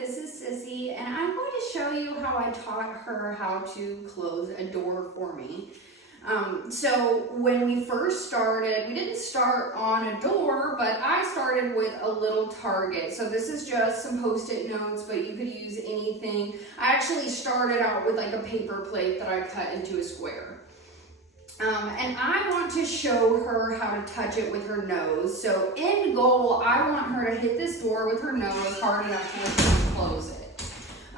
this is Sissy, and I'm going to show you how I taught her how to close a door for me. So when we first started, we didn't start on a door, but I started with a little target. So this is just some Post-it notes, but you could use anything. I actually started out with like a paper plate that I cut into a square. And I want to show her how to touch it with her nose. So end goal, I want her to hit this door with her nose hard enough to where she can close it.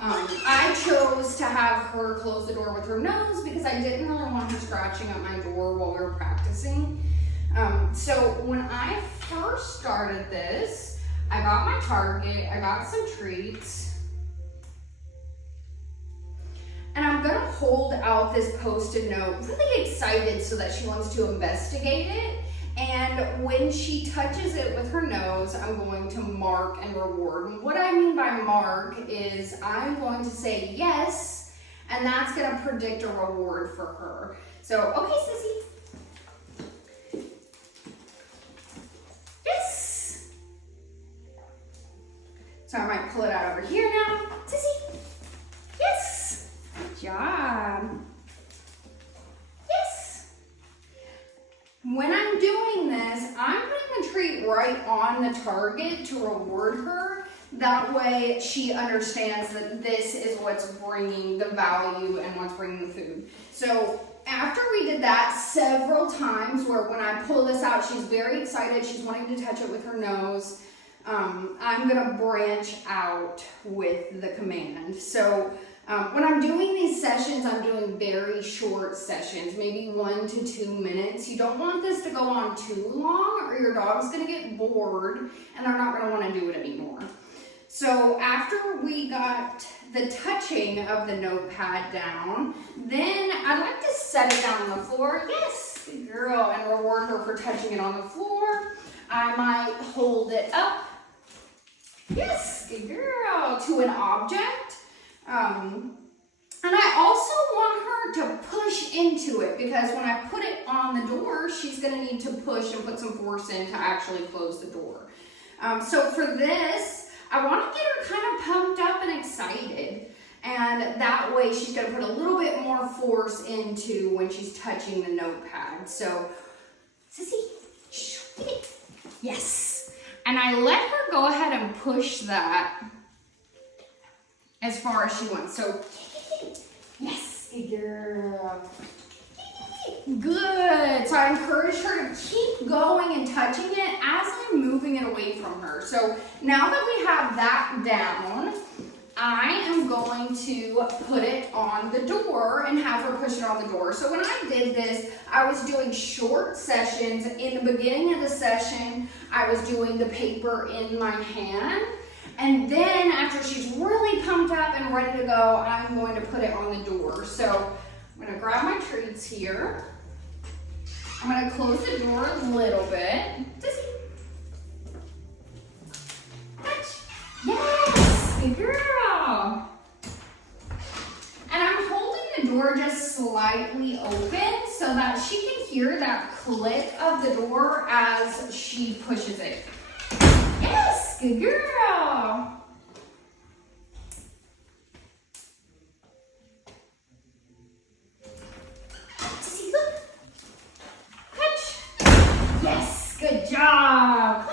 I chose to have her close the door with her nose because I didn't really want her scratching at my door while we were practicing. So when I first started this, I got my target, I got some treats, and I'm gonna hold out this Post-it note really excited so that she wants to investigate it. And when she touches it with her nose, I'm going to mark and reward. And what I mean by mark is I'm going to say yes, and that's gonna predict a reward for her. So, okay, Sissy. Yes. So I might pull it out over here now. Sissy. Yes. Good job. When I'm doing this, I'm putting the treat right on the target to reward her. That way she understands that this is what's bringing the value and what's bringing the food. So after we did that several times, where when I pull this out, she's very excited, she's wanting to touch it with her nose, I'm gonna branch out with the command. So when I'm doing these sessions, I'm doing very short sessions, maybe 1 to 2 minutes. You don't want this to go on too long or your dog's gonna get bored and they're not gonna wanna do it anymore. So after we got the touching of the notepad down, then I'd like to set it down on the floor. Yes, good girl, and reward her for touching it on the floor. I might hold it up. Yes, good girl, to an object. And I also want her to push into it because when I put it on the door, she's going to need to push and put some force in to actually close the door. So for this, I want to get her kind of pumped up and excited. And that way she's going to put a little bit more force into when she's touching the notepad. So, Sissy, get it. Yes. And I let her go ahead and push that as far as she wants. So, yes, good girl. Good. So I encourage her to keep going and touching it as I'm moving it away from her. So now that we have that down, I am going to put it on the door and have her push it on the door. So when I did this, I was doing short sessions. In the beginning of the session, I was doing the paper in my hand. And then after she's really pumped up and ready to go, I'm going to put it on the door. So I'm going to grab my treats here. I'm going to close the door a little bit. Yes, good girl. And I'm holding the door just slightly open so that she can hear that click of the door as she pushes it. Yes, good girl. See, look. Touch. Yes, good job.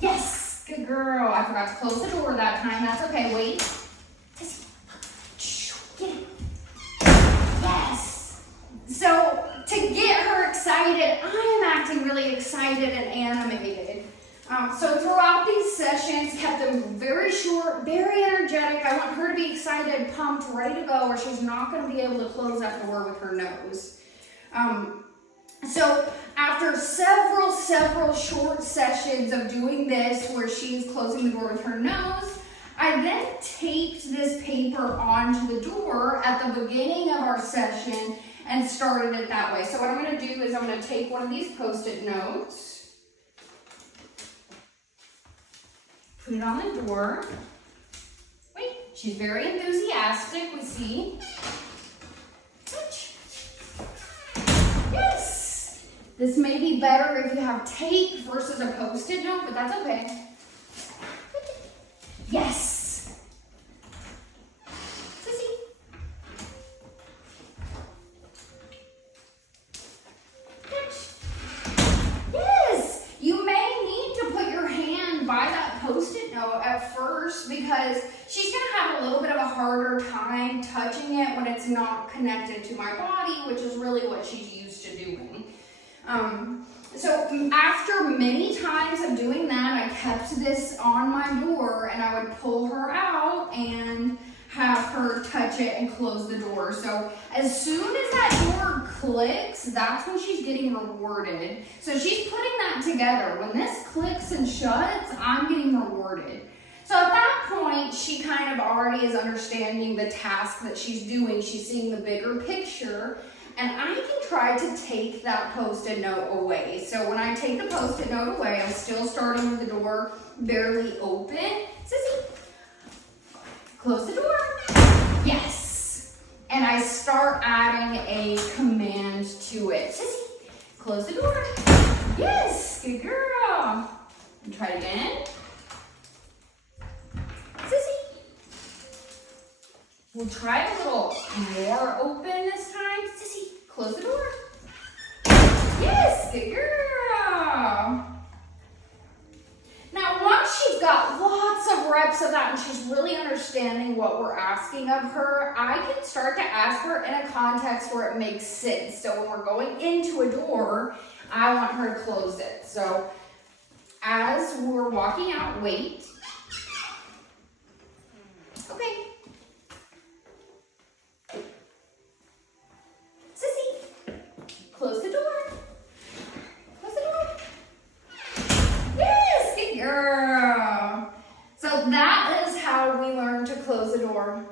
Yes, good girl. I forgot to close the door that time. That's okay. Wait. Get it. Yes. So to get her excited, I am acting really excited and animated. So throughout these sessions, kept them very short, very energetic. I want her to be excited, pumped, ready to go, or she's not going to be able to close that door with her nose. So after several short sessions of doing this, where she's closing the door with her nose, I then taped this paper onto the door at the beginning of our session and started it that way. So what I'm going to do is I'm going to take one of these Post-it notes, put it on the door. Wait, she's very enthusiastic. We see. Touch. Yes. This may be better if you have tape versus a Post-it note, but that's okay. by that Post-it note at first because she's gonna have a little bit of a harder time touching it when it's not connected to my body, which is really what she's used to doing. So after many times of doing that, I kept this on my door and I would pull her out and have her touch it and close the door. So as soon as that door clicks, that's when she's getting rewarded. So she's putting that together. When this clicks and shuts, I'm getting rewarded. So at that point, she kind of already is understanding the task that she's doing. She's seeing the bigger picture. And I can try to take that Post-it note away. So when I take the Post-it note away, I'm still starting with the door barely open. Sissy, close the door. Yes. And I start adding a command to it. Sissy, close the door. Yes, good girl. And try it again. Sissy. We'll try a little more open this time. Sissy, close the door. Yes, good girl. Now, once she's got lots of reps of that and she's really understanding what we're asking of her, I can start to ask her in a context where it makes sense. So when we're going into a door, I want her to close it. So as we're walking out, wait. Okay. Sissy, close the door. Close the door. Yes, good girl. So that is how we learn to close the door.